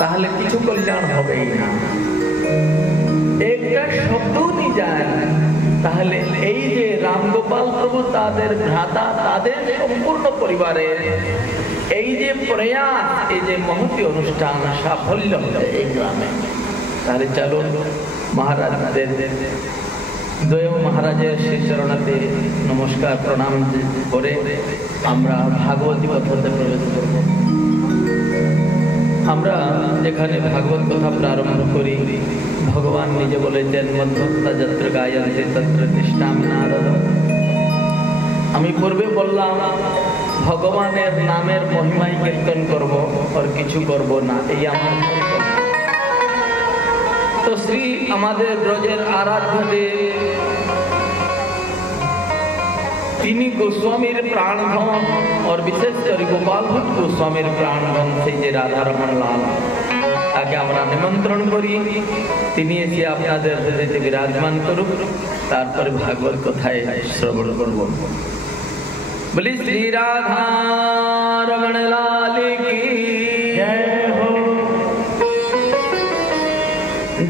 তাহলে কিছু কল্যাণ হবেই না। একটা শব্দ নিয়ে যায়, তাহলে এই যে রামগোপাল প্রভু তাদের ভ্রাতা, তাদের সম্পূর্ণ পরিবারের এই যে প্রয়াস, এই যে মহতি অনুষ্ঠান সাফল্য হলো এই গ্রামে। তাহলে চলুন মহারাজদের দয় মহারাজের শ্রীচরণাতে নমস্কার প্রণাম করে আমরা ভাগবতী কথাতে প্রবেশ করব। আমরা যেখানে ভাগবত কথা প্রারম্ভ করি, ভগবান নিজে বলেছেন মধ্যস্থা যত্র গায়ন্তে তত্র তিষ্ঠামি নারদ। আমি পূর্বে বললাম ভগবানের নামের মহিমাই কীর্তন করব, আর কিছু করব না, এই আমার তো শ্রী আমাদের ব্রজের আরাধ্য দেব, তিনি গোস্বামীর প্রাণধন, और বিশেষ করে গোপাল ভট্ট গোস্বামীর প্রাণধন সেই যে রাধারমণ লাল, তাকে আমরা নিমন্ত্রণ করি, তিনি এসে আপনাদের হৃদয়ে বিরাজমান করুক, তারপরে ভাগবত কথায় শ্রবণ করব। বলি শ্রী রাধা রমণ লাল কি জয় হো,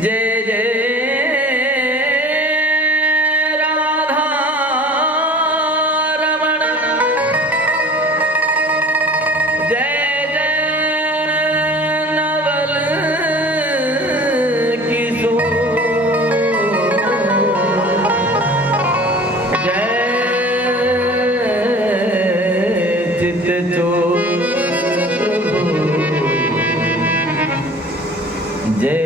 जय जय राधा रमण, जय जय नवल किशोर, जय चित चोर, जय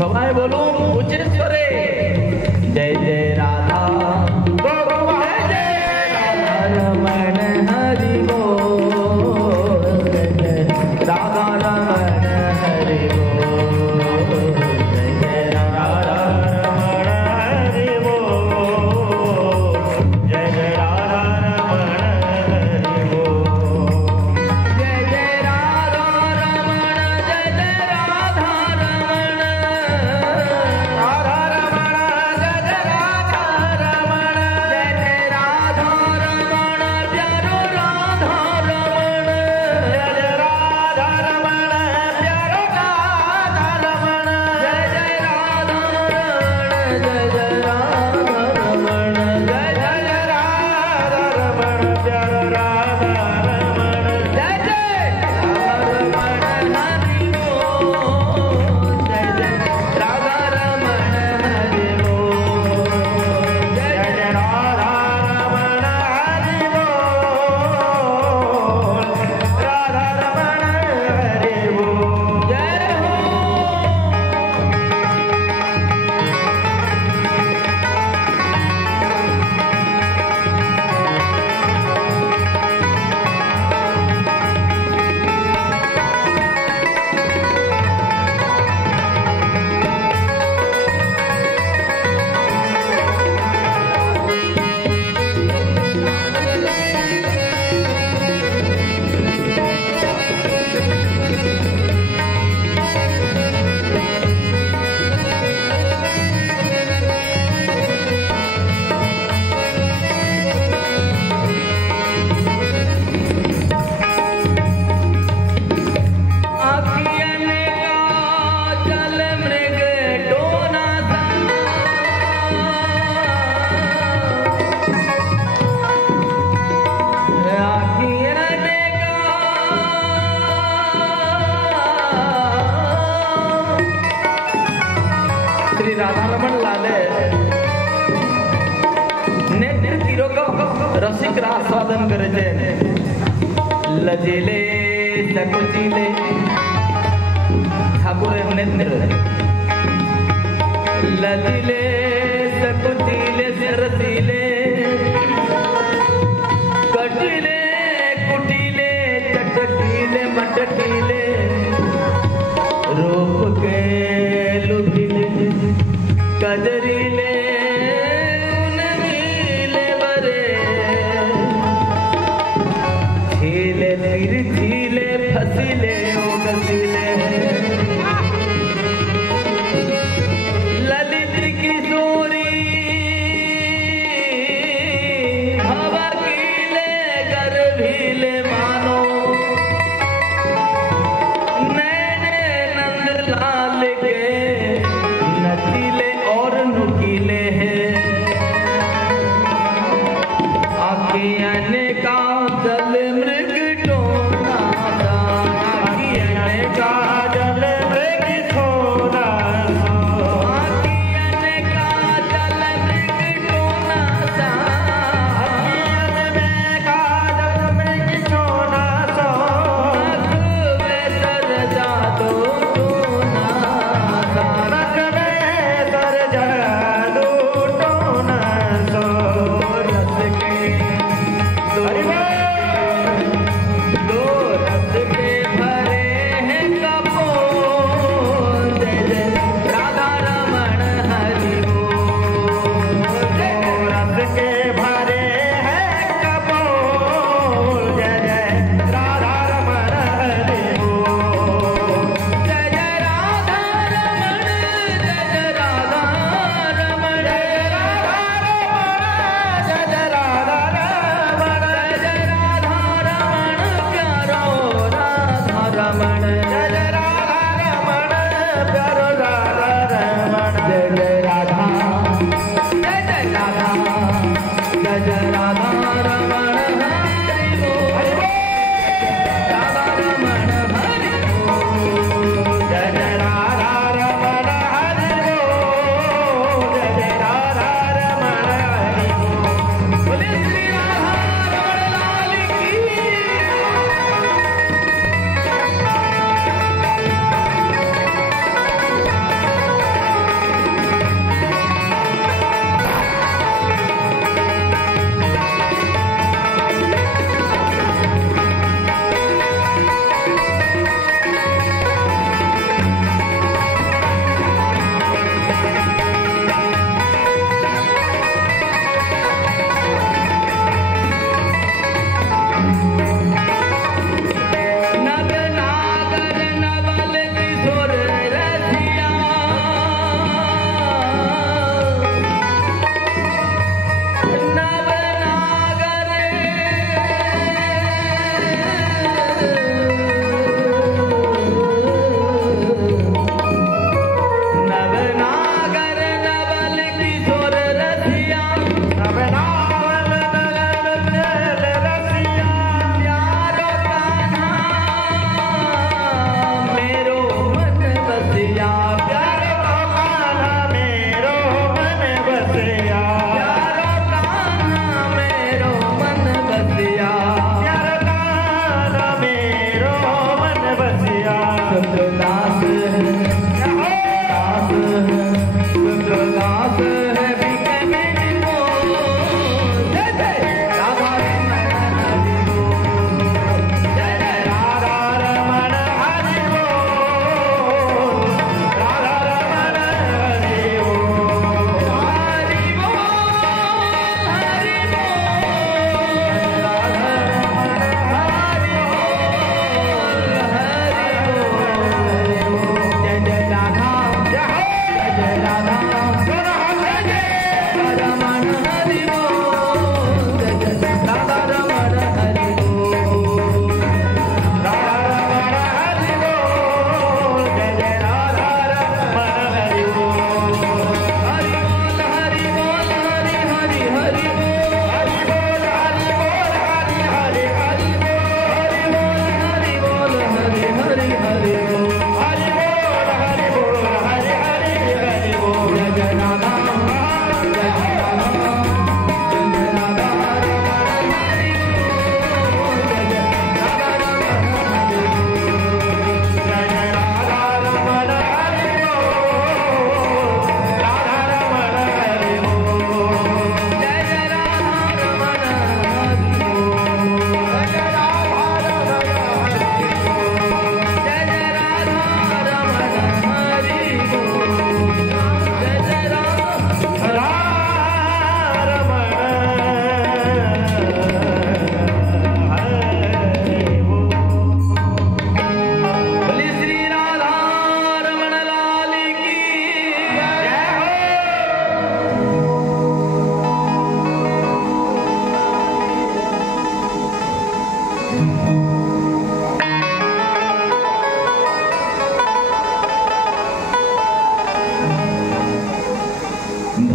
সবাই বলুন উচ্চেশ্বরে জয় জয় রাধা জয় জয় রাধা রমণ হরি बोल, जय जय राधा रमण हरि बोल, जय जय राधा चल मृग डोना सा श्री राधा रमण लाले नेत्र तीरो का रसिक आस्वादन करे छे लजेले सकुचिले ठाकुरेर नेत्र लजिले सकुचिले सरसिले कटिले कुटिले चटकीले मटकीले रूप के लुभिले कजरीले उनमीले बरे छीले तिरछीले फसीले उगसीले ललित किशोरी भवकीले गर्भीले मानो नैने नंद लाले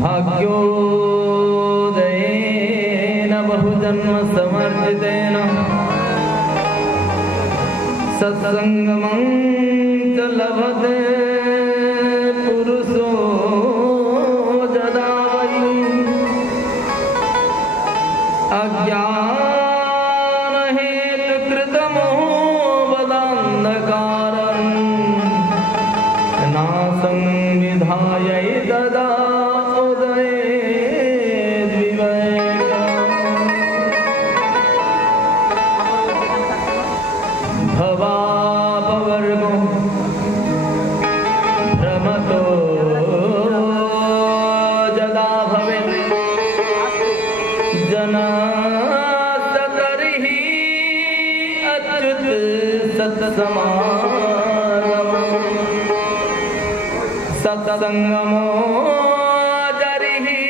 भाग्योदयेन बहुजन्म समर्जितेन सत्संगमं च लभते पुरुषो यदा वै अज्ञानहेतुकृतमोहवदान्धकारं नासं विधाय तदा सत्संगमो जरिहि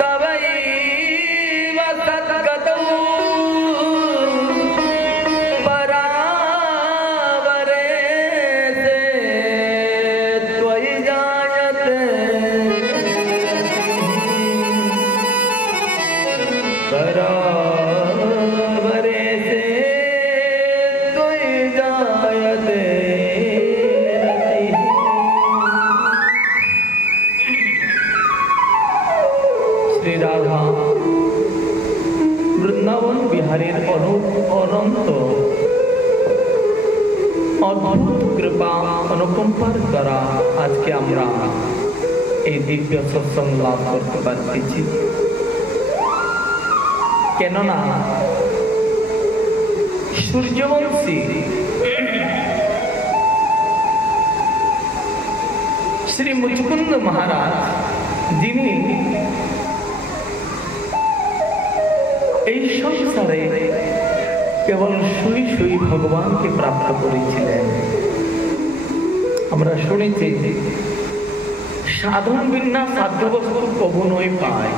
तवैव सद्गतौ परावरे से त्वयि जायते परावरे से त्वयि जायते। श्री राधा वृंदावन बिहारीर अनंत अद्भुत कृपा अनुकंपार द्वारा आज के आमरा এই দিব্য সৎসঙ্গ লাভ করতে পারতেছি। কেননা সূর্যবংশী শ্রী মুচকুন্দ মহারাজ যিনি এই সংসারে কেবল শুই শুই ভগবানকে প্রাপ্ত করেছিলেন। আমরা শুনেছি সাধন বিনা সাধ্য বস্তু কখনোই পায়,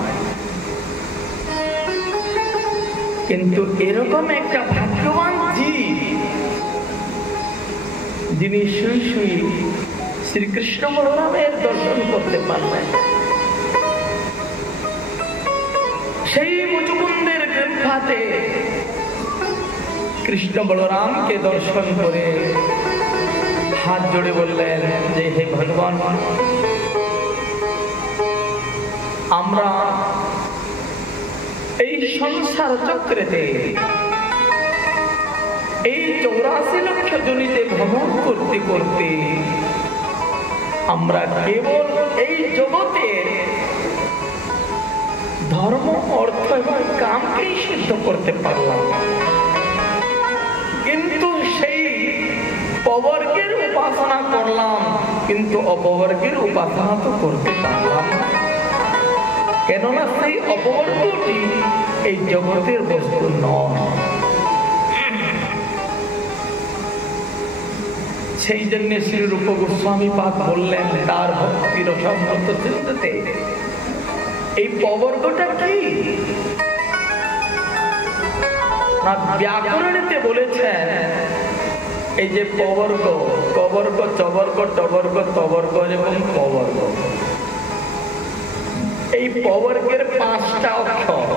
কিন্তু এরকম একটা ভাগ্যবান জীব যিনি শুই শুই শ্রীকৃষ্ণ বলরামের দর্শন করতে পারলেন। সেই মুচুকুন্দের কৃপাতে কৃষ্ণ বলরামকে দর্শন করে হাত জোড়ে বললেন যে হে ভগবান, আমরা এই সংসার চক্রেতে এই 84 লক্ষ জনিতে ভ্রমণ করতে করতে আমরা কেবল এই জগতের ধর্ম অর্থ এবং কামকেই সিদ্ধ করতে পারলাম, কিন্তু সেই পবর্গের উপাসনা করলাম, কিন্তু অপবর্গের উপাসনা তো করতে পারলাম। কেননা সেই অপবর্গটি এই জগতের বস্তু নয়। সেই জন্য শ্রী রূপ গোস্বামী পাদ বললেন তার ভক্তির অসম্ভব চিন্তাতে এই পবর্গটা কি না, ব্যাকরণেতে বলেছেন এই যে পবর্গ, কবর্গ, চবর্গ, টবর্গ, তবর্গ এবং পবর্গ, এই পবর্গের 5টা অক্ষর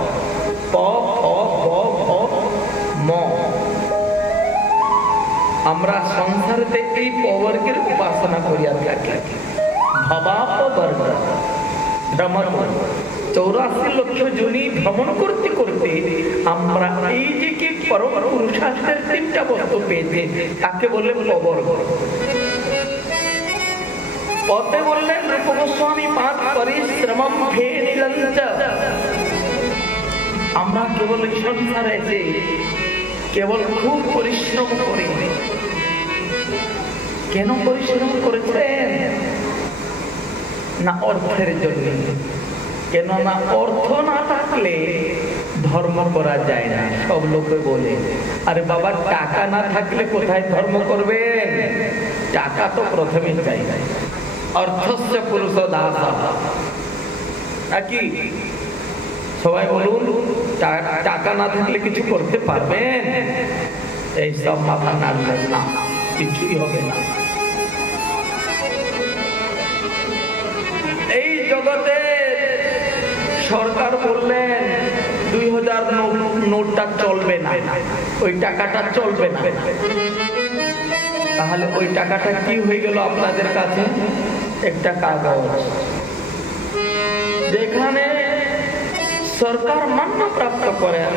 প, ফ, ব, ভ, ম। আমরা সংসারেতে এই পবর্গের উপাসনা করিয়া থাকি। ভবাপবর্গ ভ্রমণ 84 লক্ষ জনি ভ্রমণ করতে করতে আমরা এই যে কি পরম পুরুষার্থের 3টা বস্তু পেয়েছে তাকে বলে পবর্গ। পথে বললেন রূপ গোস্বামী পাদ পরিশ্রমম ভে নিরঞ্জ। আমরা কেবল সংসারে এসে কেবল খুব পরিশ্রম করি। কেন পরিশ্রম করেছেন না অর্থের জন্য। কেননা অর্থ না থাকলে ধর্ম করা যায় না। সব লোকে বলে আরে বাবা টাকা না থাকলে কোথায় ধর্ম করবেন, টাকা তো প্রথমে চাই। অর্থস্য পুরুষ দাস নাকি সবাই বলুন টাকা না থাকলে কিছু করতে পারবেন? এই সব মাথা নাড়বেন না, কিছুই হবে না। এই জগৎ সরকার বললেন 2000 নোটটা চলবে না, ওই টাকাটা চলবে না। তাহলে ওই টাকাটা কি হয়ে গেল আপনাদের কাছে? একটা কাগজ, যেখানে সরকার মান্য প্রাপ্ত করেন,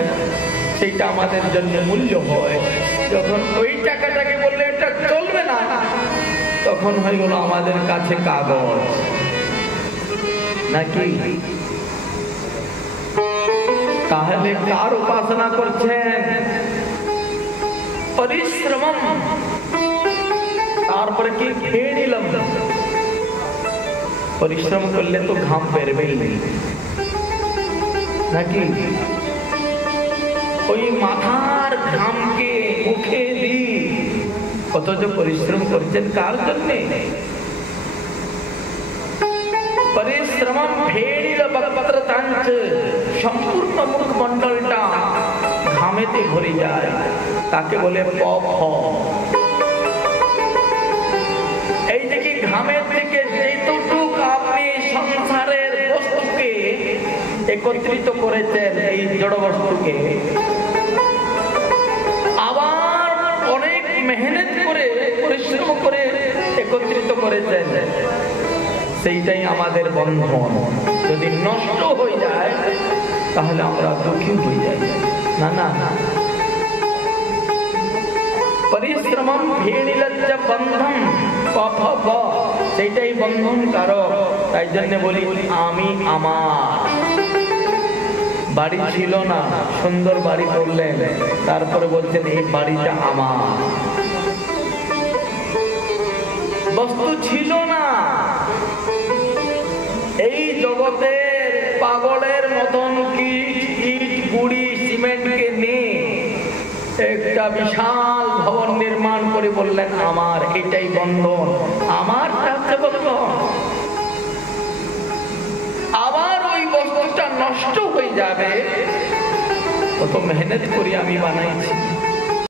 সেটা আমাদের জন্য মূল্য হয়। যখন ওই টাকাটাকে বললে এটা চলবে না, তখন হয়ে গেল আমাদের কাছে কাগজ, নাকি? তাহলে কার উপাসনা করছেন? পরিশ্রম। তারপরে কি খেয়ে নিলাম? পরিশ্রম করলে তো ঘাম বেরবেই নাকি? ওই মাথার ঘামকে মুখে দিই, অথচ পরিশ্রম করছেন কার জন্য? পরিশ্রম ভেড়িল বক্রতাঞ্চ, সম্পূর্ণ মুখমণ্ডলটা ঘামেতে ভরে যায়, তাকে বলে পপ। এই দেখি ঘামের থেকে যেটুকু আপনি সংসারের বস্তুকে একত্রিত করেছেন, এই জড় বস্তুকে আবার অনেক মেহনত করে পরিশ্রম করে একত্রিত করেছেন, সেইটাই আমাদের বন্ধন। যদি নষ্ট হয়ে যায় তাহলে আমরা দুঃখী হয়ে যাই। না না, পরিশ্রম ভেড়িলজ্জ বন্ধন, সেইটাই বন্ধন কারক। তাই জন্য বলি আমি আমার। বাড়ি ছিল না, সুন্দর বাড়ি করলেন, তারপরে বলছেন এই বাড়িটা আমার। বস্তু ছিল না, এই জগতের পাগলের মতন ইট গুড়ি সিমেন্টকে নিয়ে একটা বিশাল ভবন নির্মাণ করে বললেন আমার। এটাই বন্ধন, আমার বন্ধন। আবার ওই বস্তুটা নষ্ট হয়ে যাবে, কত মেহনত করি আমি বানাইছি।